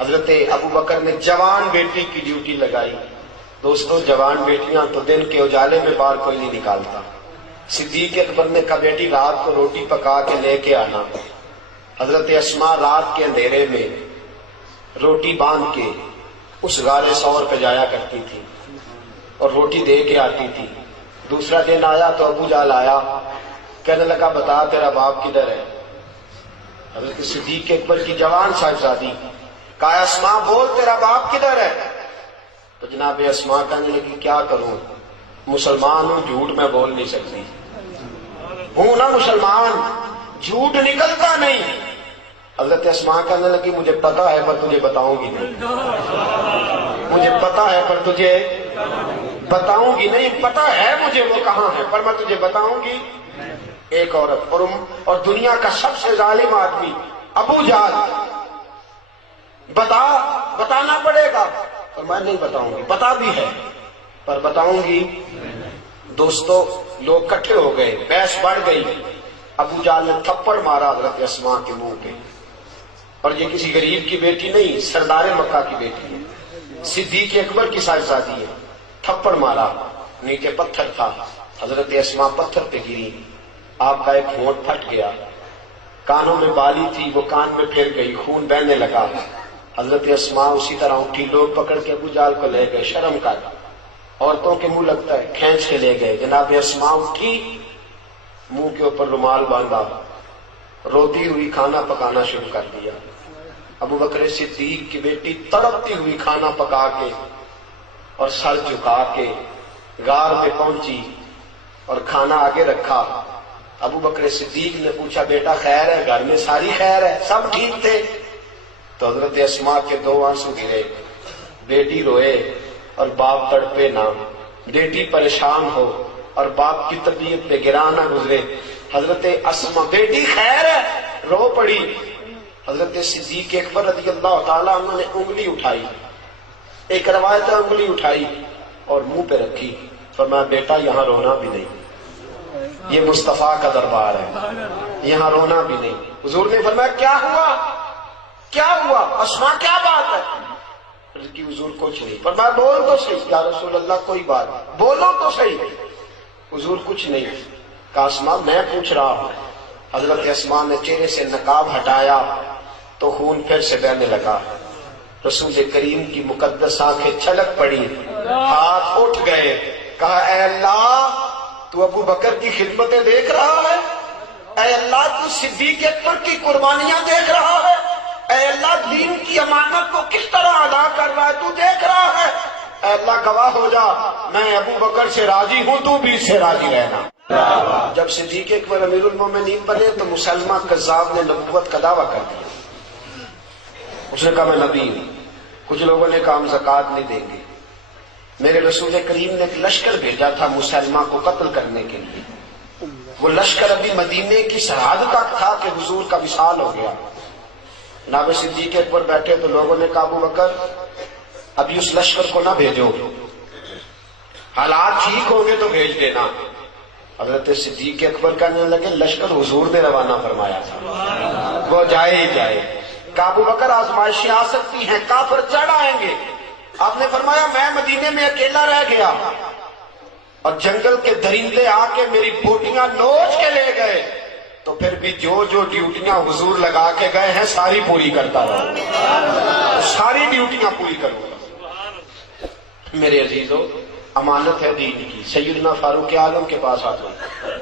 حضرت ابو بکر نے جوان بیٹی کی ڈیوٹی لگائی. دوستو جوان بیٹیاں تو دن کے اجالے میں باہر کوئی نہیں نکالتا. صدیق اکبر نے کہا بیٹی رات کو روٹی پکا کے لے کے آنا. حضرت اسماء رات کے اندھیرے میں روٹی باندھ کے اس غار ثور پہ جایا کرتی تھی اور روٹی دے کے آتی تھی. دوسرا دن آیا تو ابو جال آیا, کہنے لگا بتا تیرا باپ کدھر ہے. حضرت صدیق اکبر کی جوان صاحبزادی کہا اسماء بول تیرا باپ کدھر ہے. تو جناب اسماء کہنے لگی کیا کروں, مسلمان ہوں, جھوٹ میں بول نہیں سکتی, ہوں نا مسلمان, جھوٹ نکلتا نہیں. حضرت اسماء کہنے لگی مجھے پتا ہے پر تجھے بتاؤں گی نہیں, مجھے پتا ہے پر تجھے بتاؤں گی نہیں, پتا ہے مجھے وہ کہاں ہے پر میں تجھے بتاؤں گی. ایک عورت اور دنیا کا سب سے ظالم آدمی ابو جہل, بتانا پڑے گا پر میں نہیں بتاؤں گی, پتا بھی ہے پر بتاؤں گی. دوستو لوگ کٹھے ہو گئے, بحث بڑھ گئی. ابو جہل نے تھپڑ مارا حضرت اسماء کے منہ پہ, اور یہ کسی غریب کی بیٹی نہیں, سردار مکہ کی بیٹی ہے, صدیق اکبر کی صاحبزادی ہے. تھپڑ مارا, نیچے پتھر تھا, حضرت اسماء پتھر پہ گری, آپ کا ایک ہونٹ پھٹ گیا. کانوں میں بالی تھی وہ کان میں پھر گئی, خون بہنے لگا. حضرت اسماء اسی طرح اٹھی, لوگ پکڑ کے ابو جہل کو لے گئے. شرم کر, عورتوں کے منہ لگتا ہے, کھینچ کے لے گئے. جناب اسماء اٹھی, منہ کے اوپر رومال باندھا, روتی ہوئی کھانا پکانا شروع کر دیا. ابو بکر صدیق کی بیٹی تڑپتی ہوئی کھانا پکا کے اور سر جھکا کے غار پہ پہنچی اور کھانا آگے رکھا. ابو بکر صدیق نے پوچھا بیٹا خیر ہے, گھر میں ساری خیر ہے, سب ٹھیک تھے. تو حضرت اسماء کے 2 آنسو گرے. بیٹی روئے اور باپ تڑپے نہ, بیٹی پریشان ہو اور باپ کی طبیعت پہ گرا نہ گزرے. حضرت اسماء بیٹی خیر ہے رو پڑی. حضرت صدیق اکبر رضی اللہ تعالیٰ عنہ نے انگلی اٹھائی, ایک روایت ہے انگلی اٹھائی اور منہ پہ رکھی, فرمایا بیٹا یہاں رونا بھی نہیں, یہ مصطفیٰ کا دربار ہے, یہاں رونا بھی نہیں. حضور نے فرمایا کیا ہوا, کیا ہوا اسماء, کیا بات ہے. کہ حضور کچھ نہیں. فرمایا بول تو صحیح. یا رسول اللہ کوئی بات, بولو تو صحیح. حضور کچھ نہیں. کہا اسماء میں پوچھ رہا ہوں. حضرت اسماء نے چہرے سے نقاب ہٹایا تو خون پھر سے بہنے لگا. رسول کریم کی مقدس آنکھیں چھلک پڑی, ہاتھ اٹھ گئے. کہا اے اللہ تو ابو بکر کی خدمتیں دیکھ رہا ہے, اے اللہ تو صدیق اکبر کی قربانیاں دیکھ رہا ہے, اے اللہ دین کی امانت کو کس طرح ادا کر رہا ہے تو دیکھ رہا ہے. اے اللہ گواہ ہو جا میں ابو بکر سے راضی ہوں, تو بھی اس سے راضی رہنا. جب صدیق اکبر امیر المومنین بنے تو مسلمہ کذاب نے نبوت کا دعویٰ کر دیا. اس نے کہا میں نبی ہوں. کچھ لوگوں نے کہا ہم زکوٰۃ نہیں دیں گے. میرے رسول کریم نے ایک لشکر بھیجا تھا مسلمہ کو قتل کرنے کے لیے. وہ لشکر ابھی مدینے کی سرحد تک تھا کہ حضور کا وصال ہو گیا. جناب صدیق اکبر بیٹھے تو لوگوں نے کہا ابو بکر ابھی اس لشکر کو نہ بھیجو, حالات ٹھیک ہوں گے تو بھیج دینا. حضرت صدیق اکبر کہنے لگے لشکر حضور نے روانہ فرمایا تھا, وہ جائے ہی جائے. کہا ابو بکر آزمائشیں آ سکتی ہیں, کافر چڑھ آئیں گے. آپ نے فرمایا میں مدینے میں اکیلا رہ گیا اور جنگل کے درندے آ کے میری بوٹیاں نوچ کے لے گئے, تو پھر بھی جو ڈیوٹیاں حضور لگا کے گئے ہیں ساری پوری کرتا رہا, ساری ڈیوٹیاں پوری کروں گا. میرے عزیزو امانت ہے دین کی. سیدنا فاروق اعظم کے پاس آ جائے,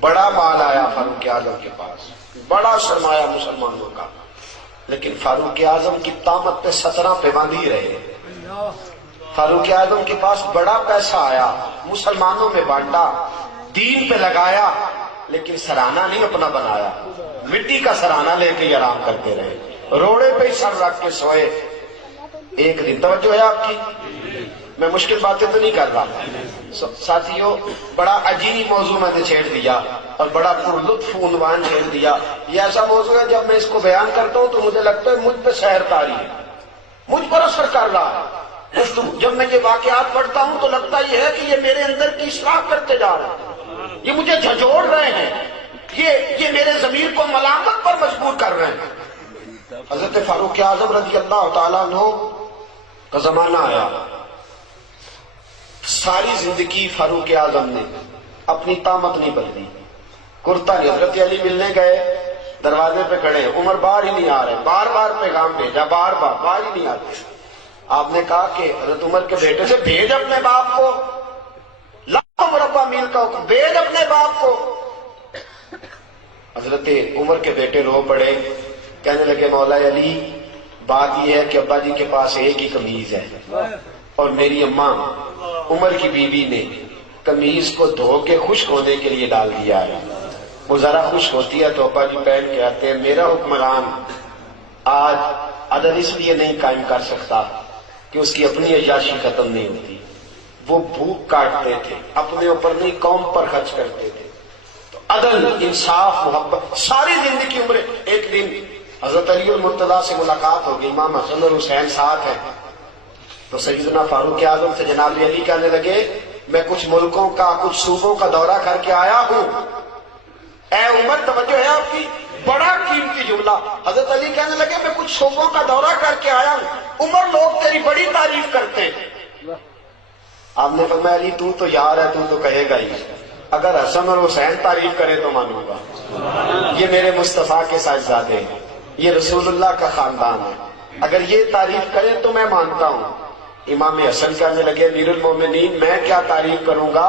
بڑا مال آیا فاروق اعظم کے پاس, بڑا سرمایہ مسلمانوں کا, لیکن فاروق اعظم کی طامت پہ 17 پہ باندھی رہے. فاروق اعظم کے پاس بڑا پیسہ آیا, مسلمانوں میں بانٹا, دین پہ لگایا, لیکن سرانہ نہیں اپنا بنایا, مٹی کا سرانہ لے کے آرام کرتے رہے, روڑے پہ ہی سر رکھ کے سوئے. ایک دن توجہ ہے آپ کی, میں مشکل باتیں تو نہیں کر رہا ساتھیوں, بڑا عجیب موضوع میں نے چھیڑ دیا اور بڑا پر لطف عنوان چھیڑ دیا. یہ ایسا موضوع ہے جب میں اس کو بیان کرتا ہوں تو مجھے لگتا ہے مجھ پہ سحر طاری ہے, مجھ پر اثر کر رہا ہے. جب میں یہ واقعات پڑھتا ہوں تو لگتا یہ ہے کہ یہ میرے اندر کی اصلاح کرتے جا رہے ہیں, یہ مجھے جھنجھوڑ رہے ہیں, یہ میرے ضمیر کو ملامت پر مجبور کر رہے ہیں. حضرت فاروق اعظم رضی اللہ تعالیٰ عنہ کا زمانہ آیا. ساری زندگی فاروق اعظم نے اپنی طامت نہیں بدلی, کرتا نہیں. حضرت علی ملنے گئے, دروازے پہ کھڑے, عمر باہر ہی نہیں آ رہے, بار بار پیغام بھیجا, بار باہر ہی نہیں آتے. آپ نے کہا کہ حضرت عمر کے بیٹے سے بھیج اپنے باپ کو, لاکھوں مربع میل کا حکم, بھیج اپنے باپ کو. حضرت عمر کے بیٹے رو پڑے, کہنے لگے مولا علی بات یہ ہے کہ ابا جی کے پاس ایک ہی قمیض ہے اور میری اماں عمر کی بیوی نے قمیض کو دھو کے خشک ہونے کے لیے ڈال دیا ہے, وہ ذرا خشک ہوتی ہے تو ابا جی پہن کے آتے ہیں. میرا حکمران آج عدل اس لیے نہیں قائم کر سکتا کہ اس کی اپنی عیاشی ختم نہیں ہوتی. وہ بھوک کاٹتے تھے, اپنے اوپر نہیں قوم پر خرچ کرتے تھے. تو عدل, انصاف, محبت ساری زندگی عمر. ایک دن حضرت علی المرتضیٰ سے ملاقات ہوگی, امام حسن اور حسین ساتھ ہیں, تو سیدنا فاروق اعظم سے جناب علی کہنے لگے میں کچھ ملکوں کا, کچھ صوبوں کا دورہ کر کے آیا ہوں. اے عمر توجہ ہے آپ کی, بڑا قیمتی جملہ. حضرت علی کہنے لگے میں کچھ صوبوں کا دورہ کر کے آیا ہوں, عمر لوگ تیری بڑی تعریف کرتے ہیں. آپ نے فرمایا علی تو یار ہے, تو کہے گا ہی, اگر حسن اور حسین تعریف کرے تو مانوں گا. یہ میرے مصطفیٰ کے صاحبزادے ہیں, یہ رسول اللہ کا خاندان ہے, اگر یہ تعریف کرے تو میں مانتا ہوں. امام حسن کہنے لگے امیر المومنین میں کیا تعریف کروں گا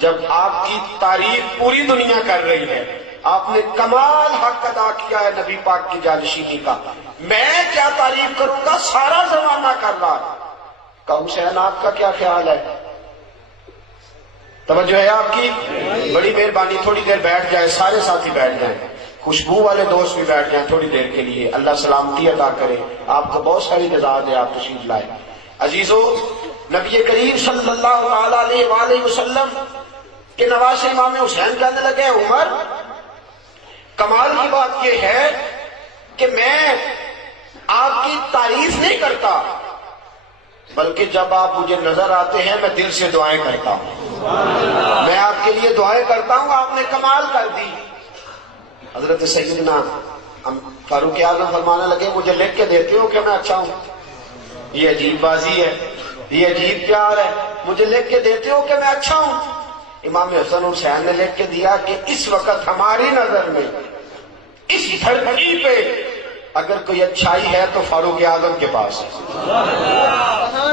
جب آپ کی تعریف پوری دنیا کر رہی ہے, آپ نے کمال حق ادا کیا ہے نبی پاک کی جانشینی کا, میں کیا تعریف کروں گا, سارا زمانہ کر رہا ہے. کہ حسین آپ کا کیا خیال ہے؟ توجہ ہے آپ کی, بڑی مہربانی, تھوڑی دیر بیٹھ جائیں, سارے ساتھی بیٹھ جائیں, خوشبو والے دوست بھی بیٹھ جائیں تھوڑی دیر کے لیے. اللہ سلامتی عطا کرے, آپ کو بہت ساری نظار دے, آپ تشریف لائے. عزیزو, نبی کریم صلی اللہ علیہ وآلہ وسلم کے نواسے امام حسین کہنے لگے عمر کمال کی بات یہ ہے کہ میں آپ کی تعریف نہیں کرتا, بلکہ جب آپ مجھے نظر آتے ہیں میں دل سے دعائیں کرتا ہوں, میں آپ کے لیے دعائیں کرتا ہوں, آپ نے کمال کر دی. حضرت سیدنا فاروق اعظم فرمانے لگے مجھے لکھ کے دیتے ہو کہ میں اچھا ہوں؟ یہ عجیب بازی ہے, یہ عجیب پیار ہے, مجھے لکھ کے دیتے ہو کہ میں اچھا ہوں؟ امام حسن حسین نے لکھ کے دیا کہ اس وقت ہماری نظر میں اس دھرتی پہ اگر کوئی اچھائی ہے تو فاروق اعظم کے پاس ہے.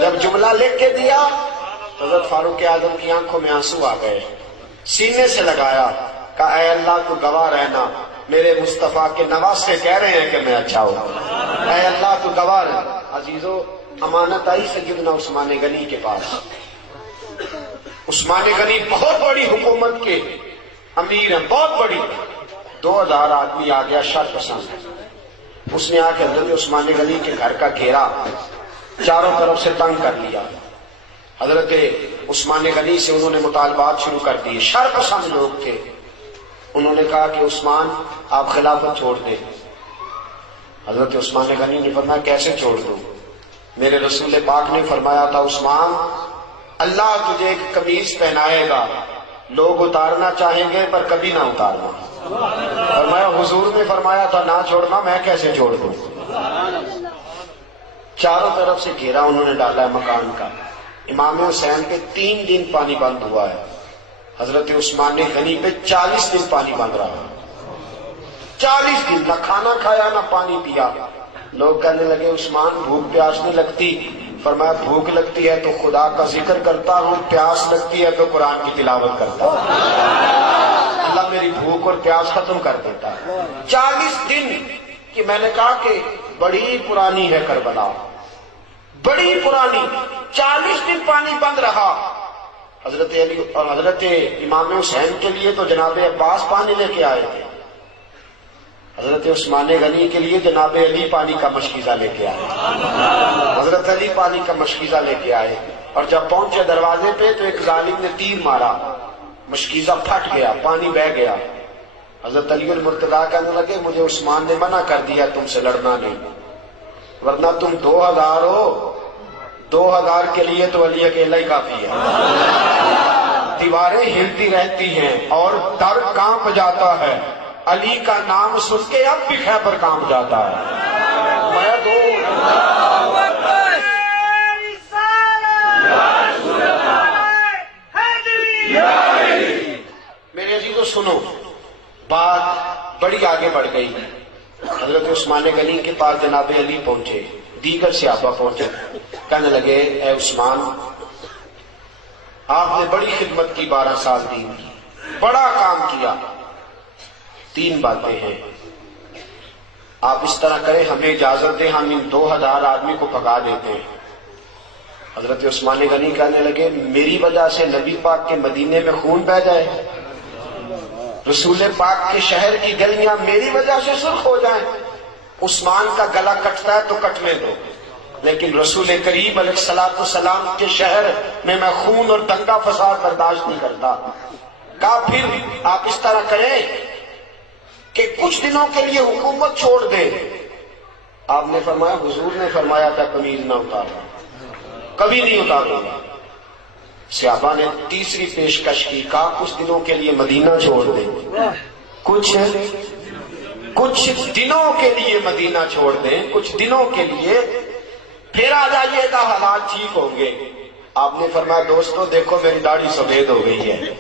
جب جملہ لکھ کے دیا حضرت فاروق اعظم کی آنکھوں میں آنسو آ گئے, سینے سے لگایا, کہا اے اللہ تو گواہ رہنا, میرے مصطفیٰ کے نواسے کہہ رہے ہیں کہ میں اچھا ہوں, اے اللہ تو گواہ رہنا. عزیزو, امانت آئی سیدنا عثمان غنی کے پاس. عثمان غنی بہت بڑی حکومت کے امیر ہیں, بہت بڑی, 2000 آدمی آ گیا شر پسند. اس نے آ کے حضرت عثمان غنی کے گھر کا گھیرا چاروں طرف سے تنگ کر لیا. حضرت عثمان غنی سے انہوں نے مطالبات شروع کر دیے, شر پسند لوگ تھے. انہوں نے کہا کہ عثمان آپ خلافت چھوڑ دیں. حضرت عثمان غنی نے فرمایا کیسے چھوڑ دوں, میرے رسول پاک نے فرمایا تھا عثمان اللہ تجھے ایک قمیض پہنائے گا, لوگ اتارنا چاہیں گے پر کبھی نہ اتارنا. فرمایا حضور نے فرمایا تھا نہ چھوڑنا, میں کیسے چھوڑ دوں. چاروں طرف سے گھیرا انہوں نے ڈالا ہے مکان کا. امام حسین پہ 3 دن پانی بند ہوا ہے, حضرت عثمان غنی پہ 40 دن پانی بند رہا. 40 دن نہ کھانا کھایا نہ پانی پیا. لوگ کہنے لگے عثمان بھوک پیاس نہیں لگتی؟ فرمایا بھوک لگتی ہے تو خدا کا ذکر کرتا ہوں, پیاس لگتی ہے تو قرآن کی تلاوت کرتا ہوں, اللہ میری بھوک اور پیاس ختم کر دیتا ہے. 40 دن کہ میں نے کہا کہ بڑی پرانی ہے کربلا, بڑی پرانی. 40 دن پانی بند رہا. حضرت علی اور حضرت امام حسین کے لیے تو جناب عباس پانی لے کے آئے تھے, حضرت عثمان غنی کے لیے جناب علی پانی کا مشکیزہ لے کے آئے. حضرت علی پانی کا مشکیزہ لے کے آئے, اور جب پہنچے دروازے پہ تو ایک ظالم نے تیر مارا, مشکیزہ پھٹ گیا, پانی بہ گیا. حضرت علی المرتضیٰ کہنے لگے مجھے عثمان نے منع کر دیا تم سے لڑنا نہیں, ورنہ تم 2000 ہو, 2000 کے لیے تو علی اکیلا ہی کافی ہے. دیواریں ہلتی رہتی ہیں اور در کانپ جاتا ہے, علی کا نام سن کے اب بھی خیبر کانپ جاتا ہے. گئی. حضرت عثمان غنی کے پاس جناب علی پہنچے، دیگر صحابہ پہنچے، کہنے لگے اے عثمان، آپ نے بڑی خدمت کی، 12 سال دین کی، بڑا کام کیا، 3 باتیں ہیں، آپ اس طرح کریں، ہمیں اجازت دیں، ہم ان 2000 آدمی کو بھگا دیتے ہیں. حضرت عثمان غنی کہنے لگے میری وجہ سے نبی پاک کے مدینے میں خون بہہ جائے، رسول پاک کے شہر کی گلیاں میری وجہ سے سرخ ہو جائیں. عثمان کا گلا کٹتا ہے تو کٹنے دو، لیکن رسول کریم علیہ الصلوۃ والسلام کے شہر میں خون اور دنگا فساد برداشت نہیں کرتا. کہا پھر آپ اس طرح کریں کہ کچھ دنوں کے لیے حکومت چھوڑ دیں. آپ نے فرمایا حضور نے فرمایا تھا قمیض نہ اتارنا، کبھی نہیں اتاروں گا. صحابہ نے تیسری پیشکش کی، کہا کچھ دنوں کے لیے مدینہ چھوڑ دیں، کچھ دنوں کے لیے مدینہ چھوڑ دیں، کچھ دنوں کے لیے، پھر آ جائیے گا، حالات ٹھیک ہوں گے. آپ نے فرمایا دوستو دیکھو میری داڑھی سفید ہو گئی ہے،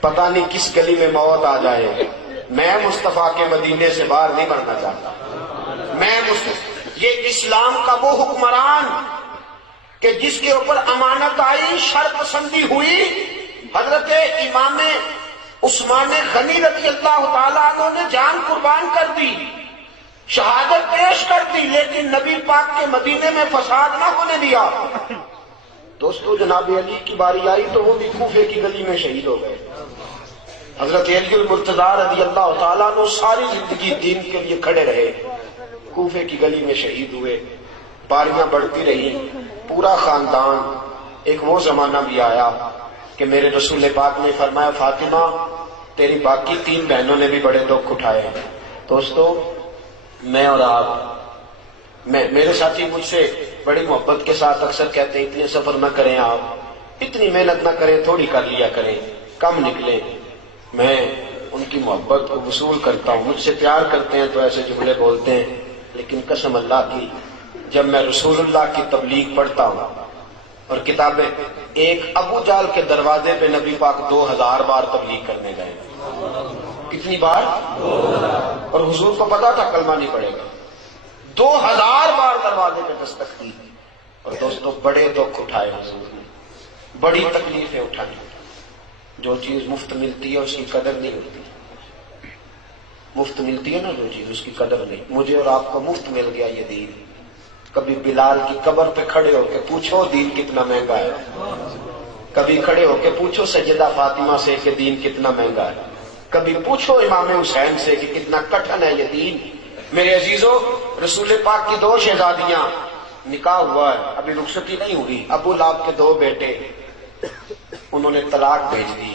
پتہ نہیں کس گلی میں موت آ جائے، میں مصطفیٰ کے مدینے سے باہر نہیں بڑھنا چاہتا. یہ اسلام کا وہ حکمران کہ جس کے اوپر امانت آئی، شر پسندی ہوئی، حضرت امام عثمان غنی رضی اللہ تعالیٰ عنہ نے جان قربان کر دی، شہادت پیش کر دی، لیکن نبی پاک کے مدینے میں فساد نہ ہونے دیا. دوستو جناب علی کی باری آئی تو وہ بھی کوفے کی گلی میں شہید ہو گئے. حضرت علی المرتضیٰ رضی اللہ تعالیٰ عنہ ساری زندگی دین کے لیے کھڑے رہے، کوفے کی گلی میں شہید ہوئے. باریاں بڑھتی رہی، پورا خاندان. ایک وہ زمانہ بھی آیا کہ میرے رسول پاک نے فرمایا فاطمہ تیری باقی 3 بہنوں نے بھی بڑے دکھ اٹھائے. دوستو میں اور آپ، میرے ساتھی مجھ سے بڑی محبت کے ساتھ اکثر کہتے ہیں اتنے سفر نہ کریں، آپ اتنی محنت نہ کریں، تھوڑی کر لیا کریں، کم نکلیں. میں ان کی محبت کو وصول کرتا ہوں، مجھ سے پیار کرتے ہیں تو ایسے جملے بولتے ہیں، لیکن قسم اللہ کی جب میں رسول اللہ کی تبلیغ پڑھتا ہوں اور کتابیں، ایک ابو جہل کے دروازے پہ نبی پاک 2000 بار تبلیغ کرنے گئے. کتنی بار؟ اور حضور کو پتا تھا کلمہ نہیں پڑے گا، 2000 بار دروازے پہ دستک دی. اور دوستوں بڑے دکھ اٹھائے حضور نے، بڑی تکلیفیں اٹھائیں. جو چیز مفت ملتی ہے اس کی قدر نہیں ہوتی، مفت ملتی ہے نا جو چیز اس کی قدر نہیں. مجھے اور آپ کو مفت مل گیا یہ دین. کبھی بلال کی قبر پہ کھڑے ہو کے پوچھو دین کتنا مہنگا ہے، کبھی کھڑے ہو کے پوچھو سیدہ فاطمہ سے کہ دین کتنا مہنگا ہے، کبھی پوچھو امام حسین سے کہ کتنا کٹھن ہے یہ دین. میرے عزیزو رسول پاک کی 2 شہزادیاں، نکاح ہوا ہے، ابھی رخصتی نہیں ہوئی. ابو لہب کے 2 بیٹے، انہوں نے طلاق بھیج دی،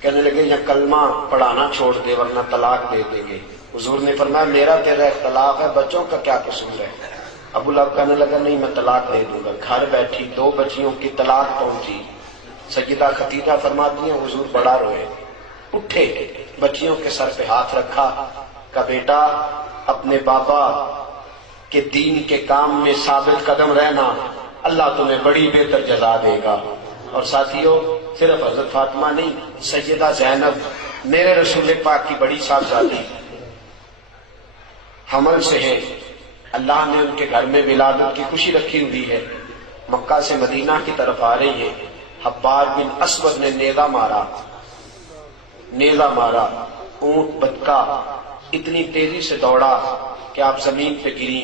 کہنے لگے یا کلمہ پڑھانا چھوڑ دے ورنہ طلاق دے دیں گے. حضور نے فرمایا میرا تیرا اختلاف ہے، بچوں کا کیا قصور ہے. ابو لہب کہنے لگا نہیں میں طلاق دے دوں گا. گھر بیٹھی 2 بچیوں کی طلاق پہنچی. سیدہ خدیجہ فرماتی ہیں حضور بڑا روئے، اٹھے، بچیوں کے سر پہ ہاتھ رکھا، کہا بیٹا اپنے بابا کے دین کے کام میں ثابت قدم رہنا، اللہ تمہیں بڑی بہتر جزا دے گا. اور ساتھیوں صرف حضرت فاطمہ نہیں، سیدہ زینب میرے رسول پاک کی بڑی صاحبزادی حمل سے ہے، اللہ نے ان کے گھر میں ولادت کی خوشی رکھی ہوئی ہے. مکہ سے مدینہ کی طرف آ رہی ہے. حباب بن اسود نے نیزہ مارا، اونٹ بدکا اتنی تیزی سے دوڑا کہ آپ زمین پہ گری،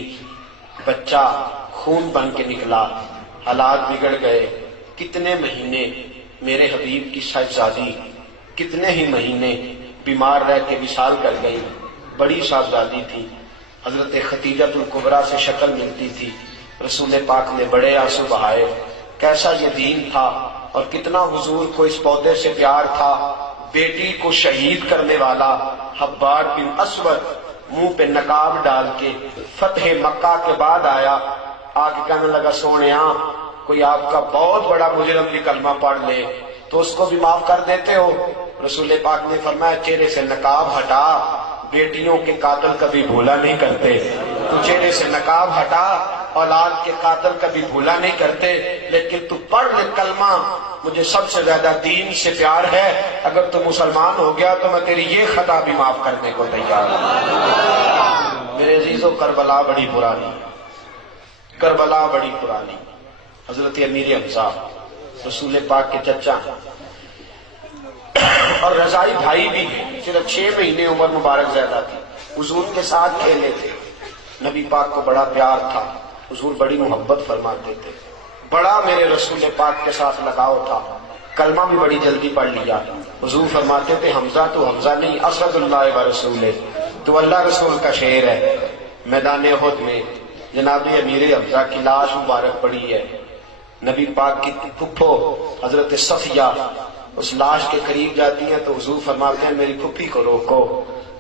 بچہ خون بن کے نکلا، حالات بگڑ گئے. کتنے مہینے میرے حبیب کی صاحبزادی کتنے ہی مہینے بیمار رہ کے وصال کر گئی. بڑی صاحبزادی تھی. حضرت خدیجہ الکبریٰ سے شکل ملتی تھی. رسول پاک نے بڑے آنسو بہائے. کیسا یہ دین تھا اور کتنا حضور کو اس پودے سے پیار تھا. بیٹی کو شہید کرنے والا حباب بن اسود منہ پہ نقاب ڈال کے فتح مکہ کے بعد آیا، آگے کہنے لگا سونیا کوئی آپ کا بہت بڑا مجرم بھی کلمہ پڑھ لے تو اس کو بھی معاف کر دیتے ہو. رسول پاک نے فرمایا چہرے سے نقاب ہٹا، بیٹیوں کے قاتل کبھی بھولا نہیں کرتے، تو چہرے سے نقاب ہٹا، اولاد کے قاتل کبھی بھولا نہیں کرتے، لیکن تو پڑھ لے کلمہ، مجھے سب سے زیادہ دین سے پیار ہے، اگر تو مسلمان ہو گیا تو میں تیری یہ خطا بھی معاف کرنے کو تیار ہوں۔ میرے عزیزو، کربلا بڑی پرانی، کربلا بڑی پرانی۔ حضرت امیر حمزہ رسول پاک کے چچا اور رضائی بھائی بھی ہیں، صرف 6 مہینے عمر مبارک زیادہ تھی، حضور کے ساتھ کھیلے تھے، نبی پاک کو بڑا پیار تھا، حضور بڑی محبت فرماتے تھے، بڑا میرے رسول پاک کے ساتھ لگاؤ تھا، کلمہ بھی بڑی جلدی پڑھ لیا۔ حضور فرماتے تھے حمزہ تو حمزہ نہیں، اسد اللہ و رسول، تو اللہ رسول کا شعر ہے۔ میدان احد میں جناب امیر حمزہ کی لاش مبارک پڑی ہے، نبی پاک کی پھپھو حضرت صفیہ اس لاش کے قریب جاتی ہیں تو حضور فرماتے ہیں میری پھپھی کو روکو،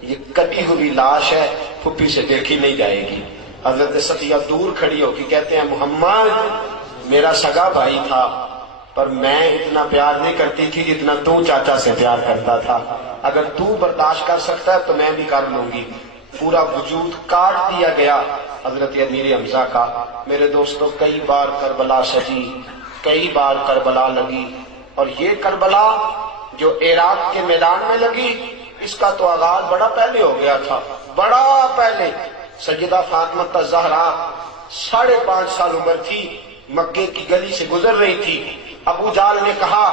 یہ کٹی ہوئی لاش ہے، پھپھی سے دیکھی نہیں جائے گی۔ حضرت صفیہ دور کھڑی ہو کے کہتے ہیں محمد میرا سگا بھائی تھا، پر میں اتنا پیار نہیں کرتی تھی جتنا تو چاچا سے پیار کرتا تھا، اگر تو برداشت کر سکتا ہے تو میں بھی کر لوں گی۔ پورا وجود کاٹ دیا گیا حضرت امیر حمزہ کا۔ میرے دوستوں، کئی بار کربلا سجی، کئی بار کربلا لگی، اور یہ کربلا جو عراق کے میدان میں لگی اس کا تو آغاز بڑا پہلے ہو گیا تھا، بڑا پہلے۔ سیدہ فاطمہ الزہرا 5.5 سال عمر تھی، مکے کی گلی سے گزر رہی تھی، ابو جہل نے کہا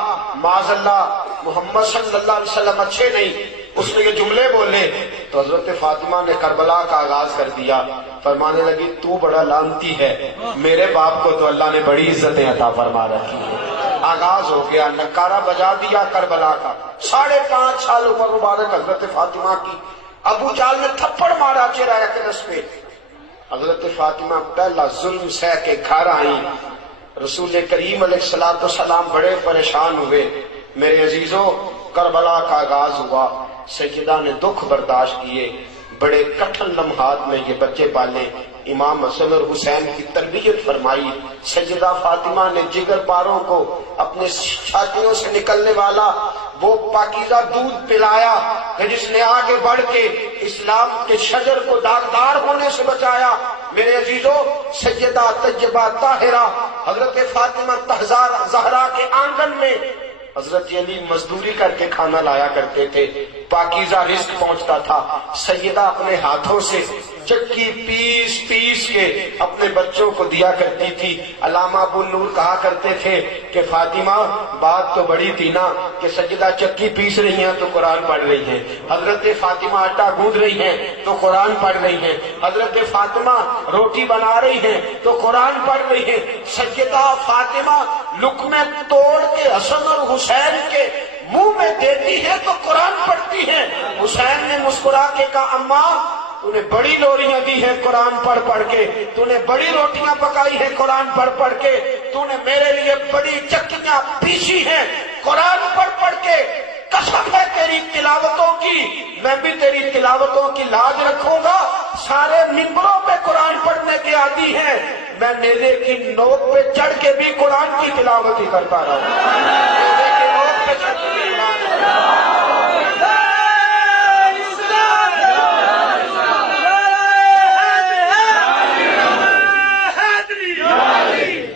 معاذ اللہ محمد صلی اللہ علیہ وسلم اچھے نہیں، اس نے یہ جملے بولے تو حضرت فاطمہ نے کربلا کا آغاز کر دیا، فرمانے لگی تو بڑا لعنتی ہے، میرے باپ کو تو اللہ نے بڑی عزتیں عطا فرما رکھی ہے۔ آغاز ہو گیا، نکارہ بجا دیا کربلا کا۔ 5.5 سال عمر مبارک حضرت فاطمہ کی، ابو جہل نے تھپڑ مارا چہرہ اقدس پہ، حضرت فاطمہ پہلا ظلم سہ کے گھر آئیں، رسول کریم علیہ السلام بڑے پریشان ہوئے۔ میرے عزیزوں، کربلا کا آغاز ہوا، سیدہ نے دکھ برداشت کیے، بڑے کٹھن لمحات میں یہ بچے پالے، امام حسن اور حسین کی تربیت فرمائی۔ سیدہ فاطمہ نے جگر پاروں کو اپنے چھاتیوں سے نکلنے والا وہ پاکیزہ دودھ پلایا کہ جس نے آگے بڑھ کے اسلام کے شجر کو داغدار ہونے سے بچایا۔ میرے عزیزوں، سیدہ طیبہ طاہرہ حضرت فاطمہ زہرا کے آنگن میں حضرت علی مزدوری کر کے کھانا لایا کرتے تھے، پاکیزہ رزق پہنچتا تھا۔ سیدہ اپنے ہاتھوں سے چکی پیس پیس کے اپنے بچوں کو دیا کرتی تھی۔ علامہ ابو نور کہا کرتے تھے کہ فاطمہ بات تو بڑی تھی نا کہ سیدہ چکی پیس رہی ہیں تو قرآن پڑھ رہی ہیں، حضرت فاطمہ آٹا گوندھ رہی ہیں تو قرآن پڑھ رہی ہیں، حضرت فاطمہ روٹی بنا رہی ہیں تو قرآن پڑھ رہی ہیں۔ سیدہ فاطمہ لقمے توڑ کے حسن اور حسین کے منہ میں دیتی ہے تو قرآن پڑھتی ہے۔ حسین نے مسکرا کے کہا اماں تو نے بڑی لوریاں دی ہیں قرآن پڑھ پڑھ کے، تو نے بڑی روٹیاں پکائی ہیں قرآن پڑھ پڑھ کے، تو نے میرے لیے بڑی چکیاں پیسی ہیں قرآن پڑھ پڑھ کے، قسم ہے تیری تلاوتوں کی، میں بھی تیری تلاوتوں کی لاج رکھوں گا۔ سارے ممبروں پہ قرآن پڑھنے کے عادی ہیں، میں نیزے کی نوک پہ چڑھ کے بھی قرآن کی تلاوت ہی کرتا رہا ہوں، نیزے کی نوک پہ چڑھ کے بھی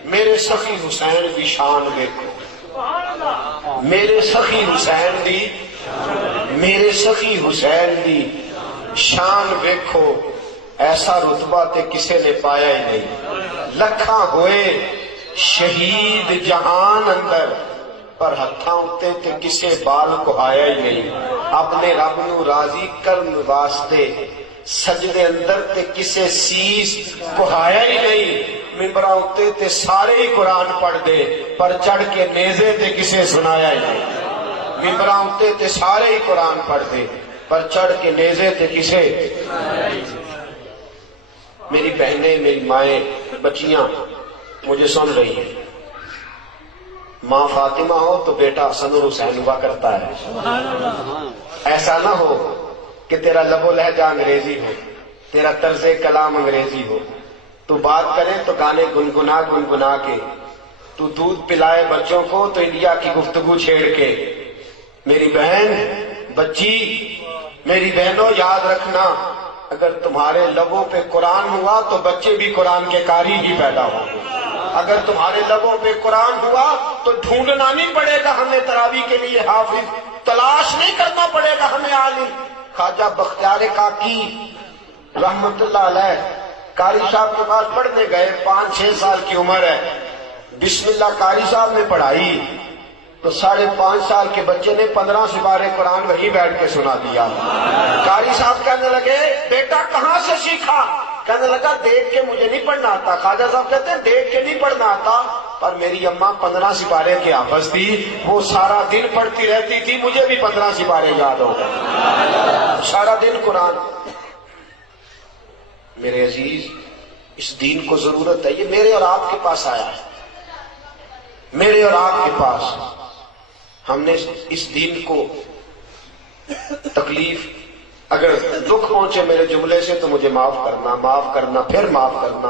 میرے سخی حسین دی شان دیکھو، میرے سخی حسین دی، میرے سخی حسین دی شان دیکھو، ایسا رتبہ تے کسے نے پایا ہی نہیں۔ لکھاں ہوئے شہید جہان اندر، پر ہتھاں اتے تے کسے بال کو آیا ہی نہیں۔ اپنے رب نو راضی کرن واسطے سجدے اندر تے کسے سیس کو آیا ہی نہیں۔ ممبرہ اتے تے سارے ہی قرآن پڑھ دے، پر چڑھ کے نیزے تے کسے سنایا ہی نہیں۔ ممبرہ اتے تے سارے ہی قرآن پڑھ دے، پر چڑھ کے نیزے تے کسے۔ میری بہنیں، میری مائیں، بچیاں مجھے سن رہی ہیں، ماں فاطمہ ہو تو بیٹا حسن اور حسین ہوا کرتا ہے۔ ایسا نہ ہو کہ تیرا لب و لہجہ انگریزی ہو، تیرا طرز کلام انگریزی ہو، تو بات کرے تو گانے گنگنا گنگنا کے، تو دودھ پلائے بچوں کو تو انڈیا کی گفتگو چھیڑ کے۔ میری بہن، بچی، میری بہنوں یاد رکھنا، اگر تمہارے لبوں پہ قرآن ہوا تو بچے بھی قرآن کے قاری ہی پیدا ہوں گے. اگر تمہارے لبوں پہ قرآن ہوا تو ڈھونڈنا نہیں پڑے گا ہمیں تراویح کے لیے حافظ، تلاش نہیں کرنا پڑے گا ہمیں عالم. خواجہ بختیار کاکی رحمت اللہ علیہ قاری صاحب کے پاس پڑھنے گئے، 5-6 سال کی عمر ہے. بسم اللہ قاری صاحب نے پڑھائی تو 5.5 سال کے بچے نے 15 سپارے قرآن وہیں بیٹھ کے سنا دیا. قاری صاحب کہنے لگے بیٹا کہاں سے سیکھا؟ کہنے لگا دیکھ کے مجھے نہیں پڑھنا آتا. خواجہ صاحب کہتے ہیں دیکھ کے نہیں پڑھنا آتا، پر میری اماں 15 سپارے کی حافظ تھی، وہ سارا دن پڑھتی رہتی تھی، مجھے بھی 15 سپارے یاد ہو گئے. سارا دن قرآن. میرے عزیز اس دین کو ضرورت ہے. یہ میرے اور آپ کے پاس آیا ہے، میرے اور آپ کے پاس. ہم نے اس دین کو تکلیف، اگر دکھ پہنچے میرے جملے سے تو مجھے معاف کرنا پھر معاف کرنا.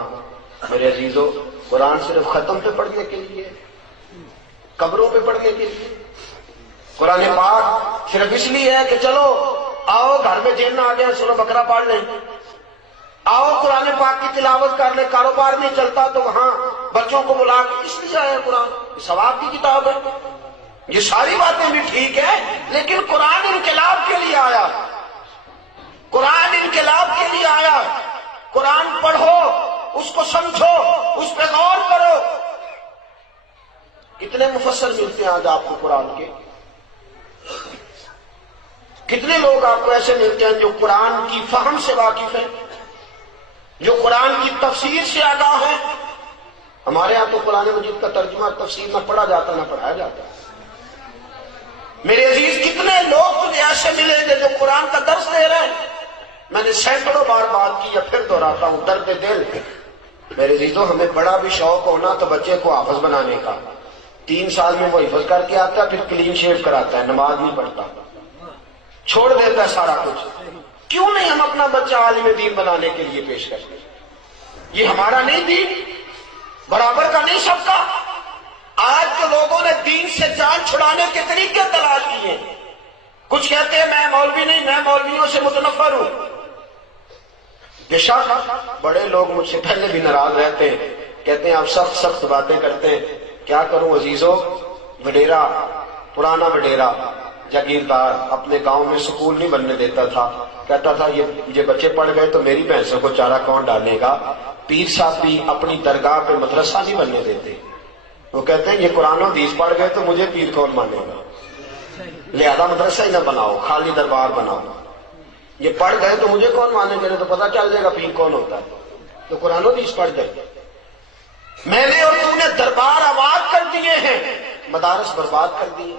میرے عزیزو قرآن صرف ختم پہ پڑھنے کے لیے، قبروں پہ پڑھنے کے لیے. قرآن پاک صرف اس لیے ہے کہ چلو آؤ گھر میں جینا آ گیا سورہ بقرہ پڑھ لیں، آؤ قرآن پاک کی تلاوت کر لیں. کاروبار نہیں چلتا تو وہاں بچوں کو بلا کے اس لیے آیا قرآن، یہ ثواب کی کتاب ہے. یہ ساری باتیں بھی ٹھیک ہے، لیکن قرآن انقلاب کے لیے آیا، قرآن انقلاب کے لیے آیا. قرآن پڑھو، اس کو سمجھو، اس پہ غور کرو. کتنے مفسر ملتے ہیں آج آپ کو قرآن کے؟ کتنے لوگ آپ کو ایسے ملتے ہیں جو قرآن کی فہم سے واقف ہیں، جو قرآن کی تفسیر سے آگاہ ہیں؟ ہمارے ہاں تو قرآن مجید کا ترجمہ تفسیر نہ پڑھا جاتا نہ پڑھایا جاتا. میرے عزیز کتنے لوگ تجھے ایسے ملیں گے جو قرآن کا درس دے رہے ہیں. میں نے سینکڑوں بار بات کی، یا پھر دہراتا ہوں، درد دل. میرے عزیزو ہمیں بڑا بھی شوق ہونا تو بچے کو حافظ بنانے کا. 3 سال میں وہ حفظ کر کے آتا ہے، پھر کلین شیو کراتا ہے، نماز نہیں پڑھتا، چھوڑ دیتا ہے سارا کچھ. کیوں نہیں ہم اپنا بچہ عالم دین بنانے کے لیے پیش کرتے؟ یہ ہمارا نہیں دین، برابر کا نہیں سب کا. آج کے لوگوں نے دین سے جان چھڑانے کے طریقے تلاش کیے. کچھ کہتے ہیں میں مولوی نہیں، میں مولویوں سے متنفر ہوں. بے شک بڑے لوگ مجھ سے پہلے بھی ناراض رہتے ہیں، کہتے ہیں آپ سخت سخت باتیں کرتے ہیں. کیا کروں عزیزو، وڈیرا، پرانا وڈیرا جاگیردار اپنے گاؤں میں سکول نہیں بننے دیتا تھا. کہتا تھا یہ بچے پڑھ گئے تو میری بھینسوں کو چارہ کون ڈالے گا. پیر صاحب بھی اپنی درگاہ پہ مدرسہ نہیں بننے دیتے. وہ کہتے ہیں یہ قرآن و حدیث پڑھ گئے تو مجھے پیر کون مانے گا، لہذا مدرسہ ہی نہ بناؤ، خالی دربار بناؤ. یہ پڑھ گئے تو مجھے کون مانے گا، تو پتہ چل جائے گا پیر کون ہوتا ہے. تو قرآن و حدیث پڑھ گئے. میں نے اور تم نے دربار آباد کر دیے ہیں، مدارس برباد کر دیے.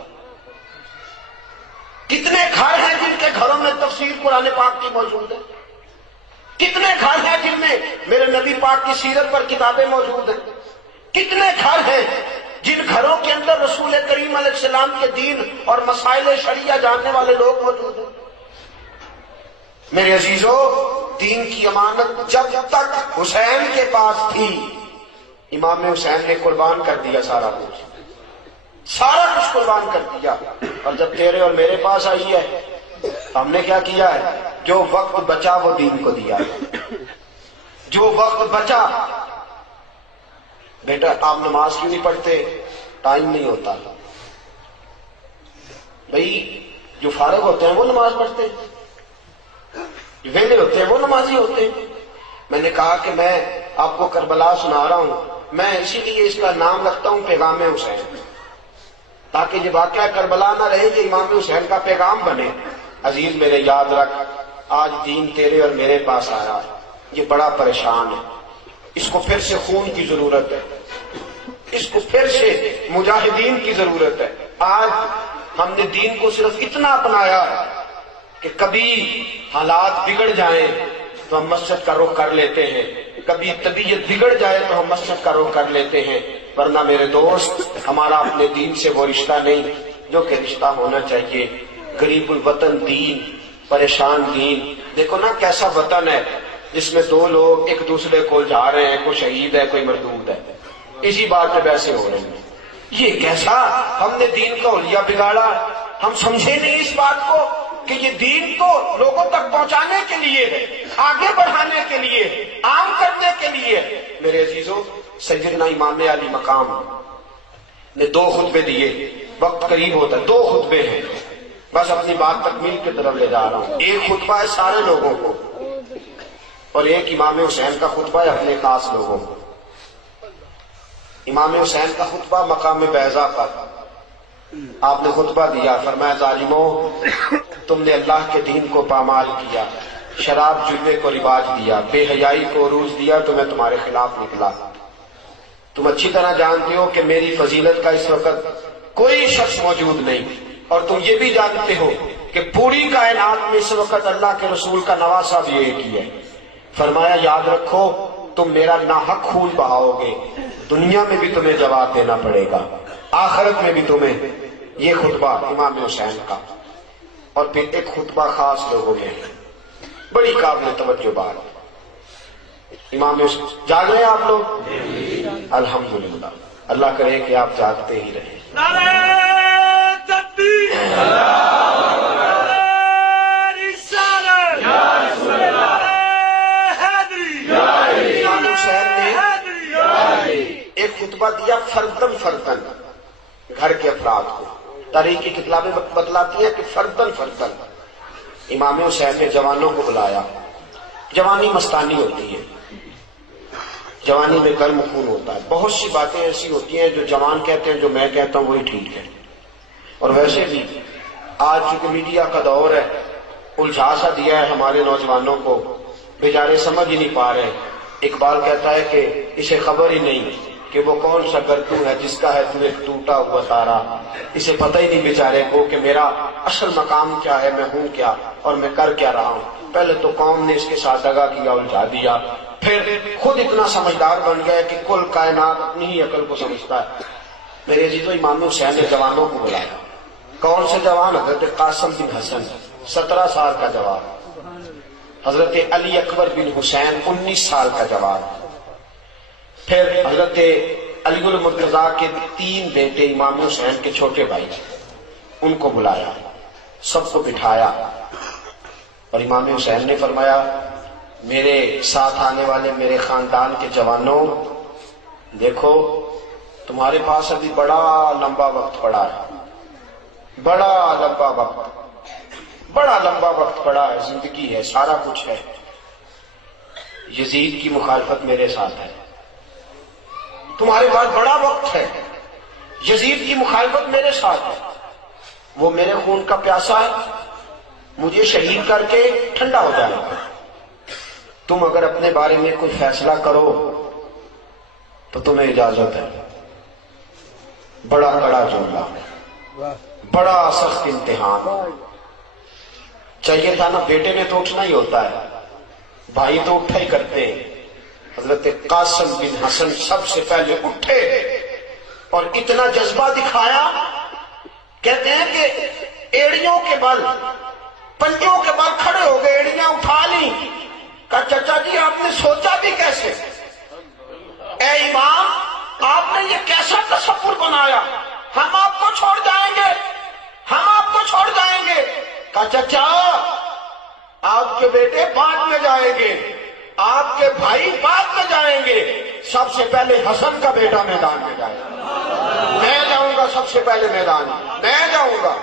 کتنے گھر ہیں جن کے گھروں میں تفسیر قرآن پاک کی موجود ہے؟ کتنے گھر ہیں جن میں میرے نبی پاک کی سیرت پر کتابیں موجود ہیں؟ کتنے گھر ہیں جن گھروں کے اندر رسول کریم علیہ السلام کے دین اور مسائل شریعہ جاننے والے لوگ موجود ہیں؟ میرے عزیزو دین کی امانت جب تک حسین کے پاس تھی، امام حسین نے قربان کر دیا سارا کچھ قربان کر دیا. اور جب تیرے اور میرے پاس آئی ہے ہم نے کیا کیا ہے؟ جو وقت بچا وہ دین کو دیا. جو وقت بچا. بیٹا آپ نماز کیوں نہیں پڑھتے؟ ٹائم نہیں ہوتا. بھئی جو فارغ ہوتے ہیں وہ نماز پڑھتے ہیں، جو ویلے ہوتے ہیں وہ نمازی ہوتے ہیں. میں نے کہا کہ میں آپ کو کربلا سنا رہا ہوں، میں اسی لیے اس کا نام رکھتا ہوں پیغام حسین، تاکہ یہ واقعہ کربلا نہ رہے، یہ امام حسین کا پیغام بنے. عزیز میرے یاد رکھ، آج دین تیرے اور میرے پاس آیا ہے، یہ بڑا پریشان ہے. اس کو پھر سے خون کی ضرورت ہے، اس کو پھر سے مجاہدین کی ضرورت ہے. آج ہم نے دین کو صرف اتنا اپنایا ہے کہ کبھی حالات بگڑ جائیں تو ہم مسجد کا رخ کر لیتے ہیں، کبھی طبیعت بگڑ جائے تو ہم مسجد کا رخ کر لیتے ہیں. ورنہ میرے دوست ہمارا اپنے دین سے وہ رشتہ نہیں جو کہ رشتہ ہونا چاہیے. غریب الوطن دین، پریشان دین. دیکھو نا کیسا وطن ہے جس میں 2 لوگ ایک دوسرے کو جا رہے ہیں، کوئی شہید ہے کوئی مردود ہے، اسی بات پہ بحثیں ہو رہی ہیں. یہ کیسا ہم نے دین کا حلیہ بگاڑا، ہم سمجھے نہیں اس بات کو. کہ یہ دین تو لوگوں تک پہنچانے کے لیے ہے، آگے بڑھانے کے لیے، عام کرنے کے لیے۔ میرے عزیزوں، سیدنا امام علی مقام نے 2 خطبے دیے، وقت قریب ہوتا ہے، 2 خطبے ہیں، بس اپنی بات تکمیل کی طرف لے جا رہا ہوں۔ ایک خطبہ ہے سارے لوگوں کو، اور ایک امام حسین کا خطبہ ہے اپنے خاص لوگوں کو۔ امام حسین کا خطبہ مقام بیضا پر آپ نے خطبہ دیا، فرمایا ظالموں، تم نے اللہ کے دین کو پامال کیا، شراب جرمے کو رواج دیا، بے حیائی کو عروج دیا، تو میں تمہارے خلاف نکلا۔ تم اچھی طرح جانتے ہو کہ میری فضیلت کا اس وقت کوئی شخص موجود نہیں، اور تم یہ بھی جانتے ہو کہ پوری کائنات میں اس وقت اللہ کے رسول کا نواسہ بھی ایک ہی ہے۔ فرمایا یاد رکھو، تم میرا ناحق خون بہاؤ گے، دنیا میں بھی تمہیں جواب دینا پڑے گا، آخرت میں بھی تمہیں۔ یہ خطبہ امام حسین کا، اور پھر ایک خطبہ خاص لوگوں میں، بڑی قابل توجہ بات۔ امام حسین جاگ رہے ہیں آپ لوگ؟ الحمدللہ، اللہ کرے کہ آپ جاگتے ہی رہیں۔ نعرہ تکبیر، ایک خطبہ دیا فردن فردن گھر کے افراد کو۔ تاریخ کی کتابیں بتلاتی ہیں کہ فردن فردن امام حسین نے جوانوں کو بلایا۔ جوانی مستانی ہوتی ہے، جوانی میں گرم خون ہوتا ہے، بہت سی باتیں ایسی ہوتی ہیں جو جوان کہتے ہیں، جو میں کہتا ہوں وہی ٹھیک ہے۔ اور ویسے بھی آج چونکہ میڈیا کا دور ہے، الجھا سا دیا ہے ہمارے نوجوانوں کو، بیچارے سمجھ ہی نہیں پا رہے۔ اقبال کہتا ہے کہ اسے خبر ہی نہیں کہ وہ کون سا گردوں ہے جس کا ہے تو ایک ٹوٹا ہوا تارا۔ اسے پتہ ہی نہیں بیچارے کو کہ میرا اصل مقام کیا ہے، میں ہوں کیا اور میں کر کیا رہا ہوں۔ پہلے تو قوم نے اس کے ساتھ دغا کیا، الجھا دیا، پھر خود اتنا سمجھدار بن گیا کہ کل کائنات اپنی ہی عقل کو سمجھتا ہے۔ میرے عزیزو، امام حسین نے جوانوں کو بلایا۔ کون سے جوان؟ حضرت قاسم بن حسن 17 سال کا جوان، حضرت علی اکبر بن حسین 19 سال کا جوان، پھر حضرت علی المرتضیٰ کے 3 بیٹے امام حسین کے چھوٹے بھائی، ان کو بلایا، سب کو بٹھایا، اور امام حسین نے فرمایا میرے ساتھ آنے والے میرے خاندان کے جوانوں، دیکھو تمہارے پاس ابھی بڑا لمبا وقت پڑا ہے، بڑا لمبا وقت پڑا ہے، زندگی ہے، سارا کچھ ہے۔ یزید کی مخالفت میرے ساتھ ہے، تمہارے پاس بڑا وقت ہے، یزید کی مخالفت میرے ساتھ ہے، وہ میرے خون کا پیاسا ہے، مجھے شہید کر کے ٹھنڈا ہو جائے گا۔ تم اگر اپنے بارے میں کوئی فیصلہ کرو تو تمہیں اجازت ہے۔ بڑا کڑا جملہ، بڑا سخت امتحان۔ چاہیے تھا نا بیٹے نے تو اٹھنا ہی ہوتا ہے، بھائی تو اٹھا ہی کرتے ہیں۔ حضرت قاسم بن حسن سب سے پہلے اٹھے اور اتنا جذبہ دکھایا، کہتے ہیں کہ ایڑیوں کے بل، پنجوں کے بل کھڑے ہو گئے، ایڑیاں اٹھا لی۔ کہا چچا جی آپ نے سوچا بھی کیسے؟ اے امام آپ نے یہ کیسا تصور بنایا؟ ہم آپ کو چھوڑ جائیں گے، ہم آپ کو چھوڑ جائیں گے۔ کہا چچا آپ کے بیٹے بعد میں جائیں گے، آپ کے بھائی بعد میں جائیں گے، سب سے پہلے حسن کا بیٹا میدان میں جائے گا، میں جاؤں گا سب سے پہلے میدان میں جاؤں گا۔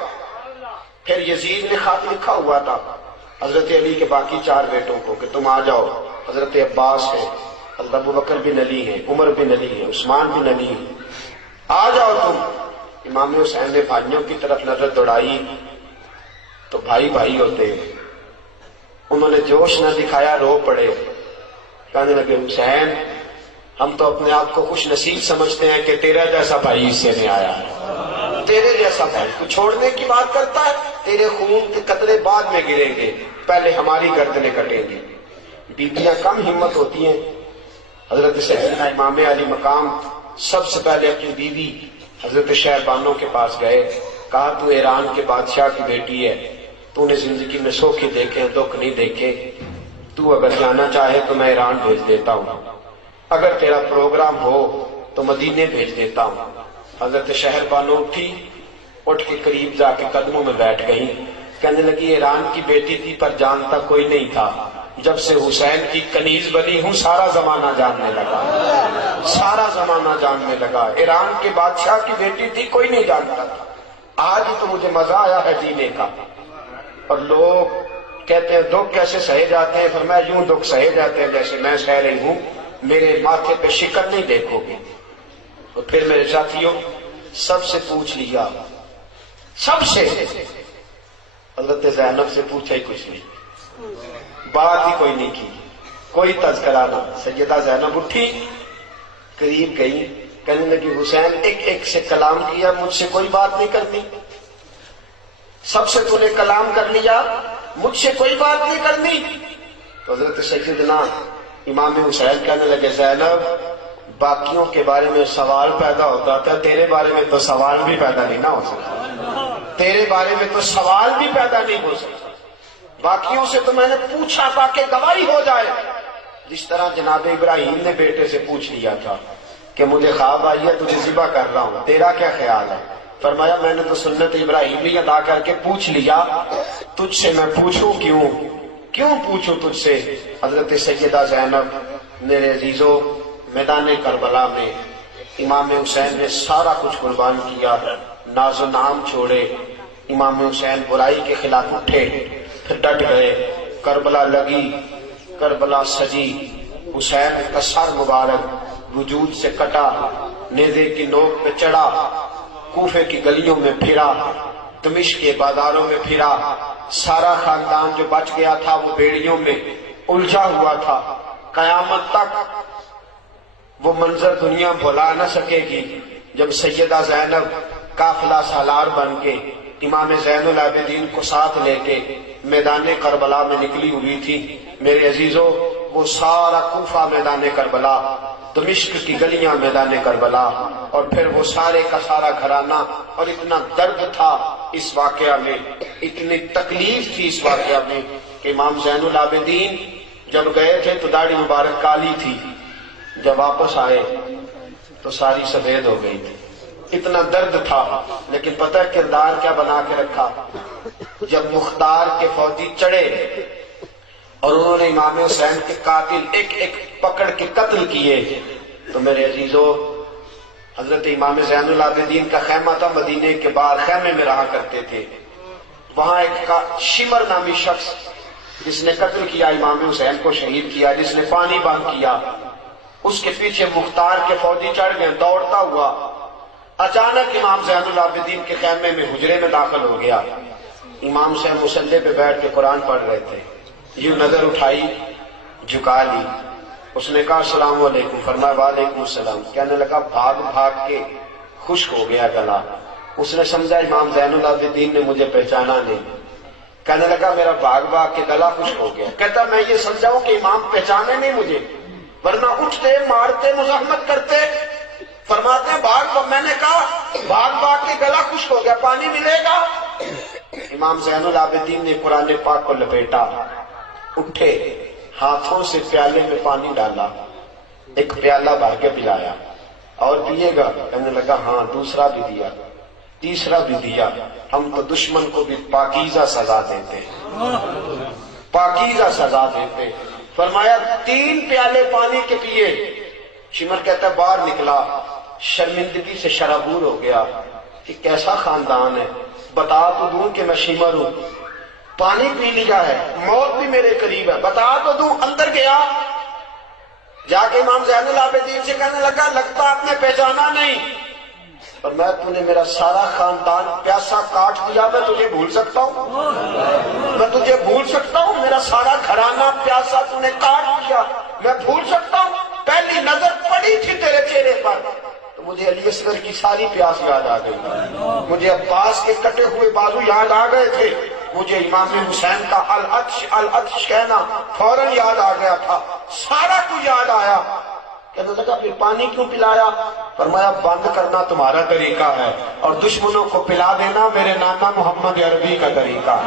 پھر یزید نے خط لکھا ہوا تھا حضرت علی کے باقی 4 بیٹوں کو کہ تم آ جاؤ، حضرت عباس ہے، حضرت ابوبکر بن علی ہے، عمر بن علی ہے، عثمان بن علی ہے، آ جاؤ تم۔ امام حسین نے بھائیوں کی طرف نظر دوڑائی تو بھائی بھائی ہوتے ہیں، انہوں نے جوش نہ دکھایا، رو پڑے، کہنے لگے حسین ہم تو اپنے آپ کو خوش نصیب سمجھتے ہیں کہ تیرا جیسا بھائی اس سے نہیں آیا ہے، تیرے جیسا بھائی تو چھوڑنے کی بات کرتا ہے، تیرے خون کے قطرے بعد میں گریں گے، پہلے ہماری گردنیں کٹیں گی۔ بیویاں کم ہمت ہوتی ہیں۔ حضرت سیدنا امام علی مقام سب سے پہلے اپنی بیوی حضرت شہربانوں کے پاس گئے، کہا تو ایران کے بادشاہ کی بیٹی ہے، تو نے زندگی میں سوکھے دیکھے دکھ نہیں دیکھے، تو اگر جانا چاہے تو میں ایران بھیج دیتا ہوں، اگر تیرا پروگرام ہو تو مدینے بھیج دیتا ہوں۔ حضرت شہربانو اٹھی، اٹھ کے قریب جا کے قدموں میں بیٹھ گئی، کہنے لگی ایران کی بیٹی تھی پر جانتا کوئی نہیں تھا، جب سے حسین کی کنیز بنی ہوں سارا زمانہ جاننے لگا، سارا زمانہ جاننے لگا۔ ایران کے بادشاہ کی بیٹی تھی، کوئی نہیں جانتا تھا، آج تو مجھے مزہ آیا ہے جینے کا۔ اور لوگ کہتے ہیں دکھ کیسے سہے جاتے ہیں، فرمایا یوں دکھ سہے جاتے ہیں جیسے میں سہ رہی ہوں، میرے ماتھے پہ شکن نہیں دیکھو گے۔ اور پھر میرے ساتھیوں سب سے پوچھ لیا، سب سے، حضرت زینب سے پوچھا ہی کچھ نہیں، بات ہی کوئی نہیں کی، کوئی تذکرہ نہ۔ سیدہ زینب اٹھی، قریب گئی، کہنے لگی حسین ایک ایک سے کلام کیا، مجھ سے کوئی بات نہیں کرنی، سب سے تو نے کلام کر لیا، مجھ سے کوئی بات نہیں کرنی۔ تو حضرت سیدنا امام حسین کہنے لگے زینب باقیوں کے بارے میں سوال پیدا ہوتا تھا، تیرے بارے میں تو سوال بھی پیدا نہیں نہ ہو سکتا، تیرے بارے میں تو سوال بھی پیدا نہیں ہو سکتا، باقیوں سے تو میں نے پوچھا تاکہ گواہی ہو جائے، جس طرح جناب ابراہیم نے بیٹے سے پوچھ لیا تھا کہ مجھے خواب آئی ہے تجھے ذبح کر رہا ہوں، تیرا کیا خیال ہے؟ فرمایا میں نے تو سنت ابراہیمی ادا کر کے پوچھ لیا، تجھ سے میں پوچھوں کیوں پوچھوں تجھ سے؟ حضرت سیدہ زینب، میرے عزیزو، میدان کربلا میں امام حسین نے سارا کچھ قربان کیا، ناز و نام چھوڑے، امام حسین برائی کے خلاف اٹھے، پھر ڈٹ گئے، کربلا لگی، کربلا سجی، حسین کا سر مبارک وجود سے کٹا، نیزے کی نوک پہ چڑھا، کوفے کی گلیوں میں پھرا، دمشق کے بازاروں میں پھرا، سارا خاندان جو بچ گیا تھا وہ بیڑیوں میں الجھا ہوا تھا۔ قیامت تک وہ منظر دنیا بھلا نہ سکے گی جب سیدہ زینب قافلہ سالار بن کے امام زین العابدین کو ساتھ لے کے میدان کربلا میں نکلی ہوئی تھی۔ میرے عزیزو، وہ سارا کوفہ میدان کربلا، دمشق کی گلیاں میدان کربلا، اور پھر وہ سارے کا سارا گھرانہ، اور اتنا درد تھا اس واقعہ میں، اتنی تکلیف تھی اس واقعہ میں کہ امام زین العابدین جب گئے تھے تو داڑھی مبارک کالی تھی، جب واپس آئے تو ساری سفید ہو گئی تھی، اتنا درد تھا۔ لیکن پتہ ہے کردار کیا بنا کے رکھا؟ جب مختار کے فوجی چڑھے اور انہوں نے امام حسین کے قاتل ایک ایک پکڑ کے قتل کیے، تو میرے عزیزو، حضرت امام زین العابدین کا خیمہ تھا مدینے کے باہر، خیمے میں رہا کرتے تھے، وہاں ایک شمر نامی شخص جس نے قتل کیا امام حسین کو شہید کیا، جس نے پانی بند کیا، اس کے پیچھے مختار کے فوجی چڑھ گئے، دوڑتا ہوا اچانک امام زین العابدین کے خیمے میں حجرے میں داخل ہو گیا۔ امام حسین مصلی پہ بیٹھ کے قرآن پڑھ رہے تھے، یوں نظر اٹھائی، جھکا لی، اس نے کہا السلام علیکم، فرمایا وعلیکم السلام، کہنے لگا بھاگ بھاگ کے خشک ہو گیا گلا۔ اس نے سمجھا امام زین العابدین نے مجھے پہچانا نہیں، کہنے لگا میرا بھاگ بھاگ کے گلا خشک ہو گیا۔ کہتا میں یہ سمجھاؤں کہ امام پہچانے نہیں مجھے، ورنہ اٹھتے مارتے مزاحمت کرتے، فرماتے ہیں بھاگ، میں نے کہا بھاگ بھاگ کے گلا خشک ہو گیا، پانی ملے گا؟ امام زین العابدین نے قرآن پاک کو لپیٹا، اٹھے، ہاتھوں سے پیالے میں پانی ڈالا، ایک پیالہ بھر کے پلایا، اور پیے گا؟ کہنے لگا ہاں، دوسرا بھی دیا، تیسرا بھی دیا۔ ہم تو دشمن کو بھی پاکیزہ سزا دیتے، پاکیزہ سزا دیتے۔ فرمایا 3 پیالے پانی کے پیے، شمر کہتا ہے باہر نکلا، شرمندگی سے شرابور ہو گیا کہ کیسا خاندان ہے، بتا تو دوں کہ میں شمر ہوں، پانی پی لیا ہے، موت بھی میرے قریب ہے، بتا تو دوں۔ اندر گیا، جا کے امام زین العابدین سے کہنے لگا لگتا آپ نے پہچانا نہیں، اور میں تو نے میرا سارا خاندان پیاسا کاٹ دیا، میں تجھے بھول سکتا ہوں؟ میں تجھے بھول سکتا ہوں؟ میرا سارا گھرانہ پیاسا تو نے کاٹ دیا، میں بھول سکتا ہوں؟ پہلی نظر پڑی تھی تیرے چہرے پر تو مجھے علی اصغر کی ساری پیاس یاد آ گئی، مجھے عباس کے کٹے ہوئے بازو یاد آ گئے تھے، مجھے امام حسین کا العطش کہنا فوراً یاد آ گیا تھا، سارا کچھ یاد آیا۔ کہنے لگا پھر پانی کیوں پلایا؟ فرمایا بند کرنا تمہارا طریقہ ہے اور دشمنوں کو پلا دینا میرے نانا محمد عربی کا طریقہ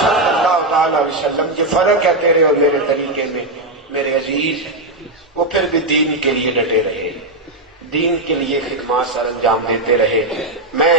صلی اللہ تعالی علیہ وسلم۔ یہ فرق ہے تیرے اور میرے طریقے میں۔ میرے عزیز، وہ پھر بھی دین کے لیے ڈٹے رہے، دین کے لیے خدمات سر انجام دیتے رہے۔ میں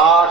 8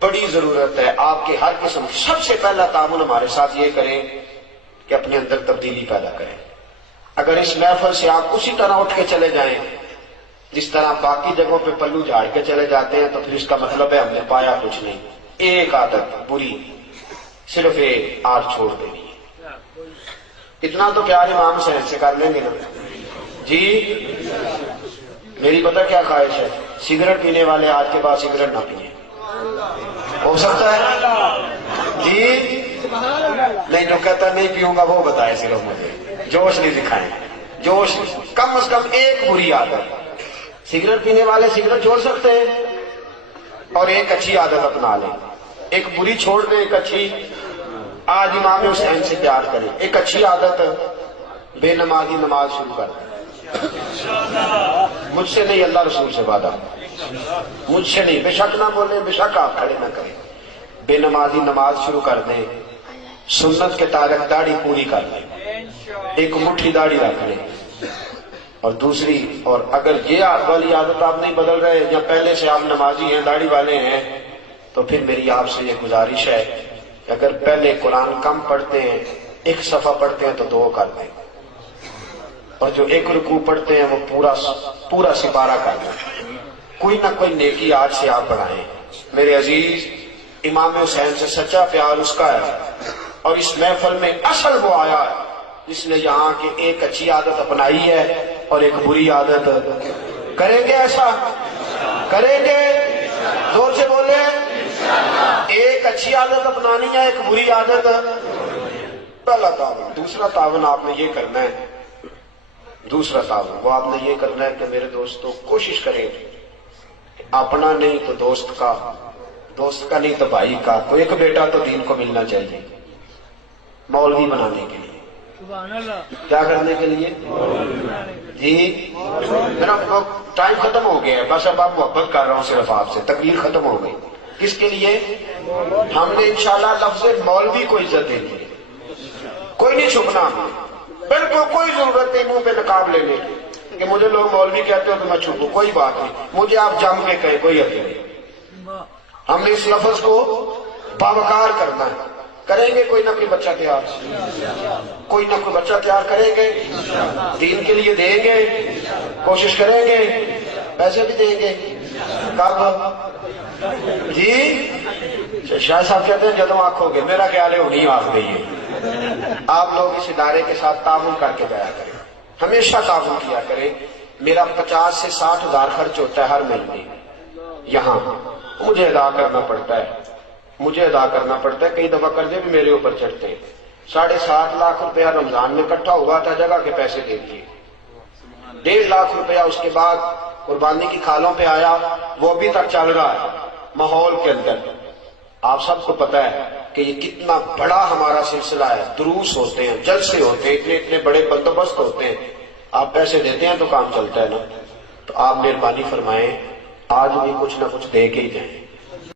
بڑی ضرورت ہے آپ کے ہر قسم کی. سب سے پہلا تعاون ہمارے ساتھ یہ کریں کہ اپنے اندر تبدیلی پیدا کریں. اگر اس محفل سے آپ اسی طرح اٹھ کے چلے جائیں جس طرح باقی جگہوں پہ پلو جھاڑ کے چلے جاتے ہیں تو پھر اس کا مطلب ہے ہم نے پایا کچھ نہیں. ایک عادت بری صرف ایک آج چھوڑ دینی ہے. اتنا تو پیار امام حسین سے کر لیں گے نا جی. میری پتہ کیا خواہش ہے, سگریٹ پینے والے آج کے بعد سگریٹ نہ پیئیں. ہو سکتا ہے جی. نہیں جو کہتا نہیں پیوں گا وہ بتائے صرف مجھے, جوش نہیں دکھائیں. جوش کم از کم ایک بری عادت. سگریٹ پینے والے سگریٹ چھوڑ سکتے ہیں اور ایک اچھی عادت اپنا لیں. ایک بری چھوڑ دیں, ایک اچھی. آج امام حسین سے پیار کریں. ایک اچھی عادت بے نمازی نماز شروع کر دیں. مجھ سے نہیں, اللہ رسول سے وعدہ, مجھ سے نہیں. بے شک نہ بولیں, بے شک آپ کھڑے نہ کریں. بے نمازی نماز شروع کر دیں. سنت کے تارک داڑھی پوری کر لیں, ایک مٹھی داڑھی رکھ لیں. اور دوسری, اور اگر یہ والی عادت آپ نہیں بدل رہے یا پہلے سے آپ نمازی ہیں, داڑھی والے ہیں, تو پھر میری آپ سے یہ گزارش ہے کہ اگر پہلے قرآن کم پڑھتے ہیں, ایک صفحہ پڑھتے ہیں تو 2 کر دیں, اور جو ایک رکوع پڑھتے ہیں وہ پورا سپارہ کر دیں. کوئی نہ کوئی نیکی آج سے آپ بڑھائیں. میرے عزیز, امام حسین سے سچا پیار اس کا ہے, اور اس محفل میں اصل وہ آیا ہے جس نے یہاں کی ایک اچھی عادت اپنائی ہے اور ایک بری عادت. کریں گے ایسا؟ کریں گے؟ زور سے بولے. ایک اچھی عادت اپنانی ہے, ایک بری عادت. پہلا تعاون. دوسرا تعاون آپ نے یہ کرنا ہے, دوسرا تعاون وہ آپ نے یہ کرنا ہے کہ میرے دوستوں کوشش کریں اپنا نہیں تو دوست کا, دوست کا نہیں تو بھائی کا, کوئی ایک بیٹا تو دین کو ملنا چاہیے مولوی بنانے کے لیے. کیا کرنے کے لیے جی؟ میرا ٹائم ختم ہو گیا ہے, بس اب آپ محبت کر رہا ہوں صرف آپ سے. تقریر ختم ہو گئی. کس کے لیے؟ ہم نے انشاءاللہ لفظ مولوی کو عزت دینی ہے. کوئی نہیں چھپنا, بالکل کوئی ضرورت نہیں منہ پہ نقاب لینے کی کہ مجھے لوگ مولوی کہتے ہو تو میں چھپوں. کوئی بات نہیں, مجھے آپ جم کے کہیں, کوئی حرج نہیں. ہم نے اس لفظ کو باوقار کرنا ہے. کریں گے کوئی نہ کوئی بچہ تیار, کوئی نہ کوئی بچہ تیار کریں گے, دین کے لیے دیں گے, کوشش کریں گے, پیسے بھی دیں گے. کب جی؟ شاہ صاحب کہتے ہیں جدوں آنکھو گے. میرا خیال ہے انہیں آنکھ گئی ہے. آپ لوگ اس ادارے کے ساتھ تعاون کر کے جایا کریں, ہمیشہ تعاون کیا کریں. میرا 50 سے 60 ہزار خرچ ہوتا ہے ہر مہینے یہاں, مجھے ادا کرنا پڑتا ہے, مجھے ادا کرنا پڑتا ہے. کئی دفعہ قرضے بھی میرے اوپر چڑھتے ہیں. 7.5 لاکھ روپیہ رمضان میں اکٹھا ہوا تھا, جگہ کے پیسے دے دیے. 1.5 لاکھ روپیہ اس کے بعد قربانی کی کھالوں پہ آیا, وہ ابھی تک چل رہا ہے ماحول کے اندر. آپ سب کو پتا ہے کہ یہ کتنا بڑا ہمارا سلسلہ ہے. دروس ہوتے ہیں, جلسے ہوتے ہیں, اتنے بڑے بندوبست ہوتے ہیں. آپ پیسے دیتے ہیں تو کام چلتا ہے نا. تو آپ مہربانی فرمائیں آج بھی کچھ نہ کچھ دے کے ہی جائیں.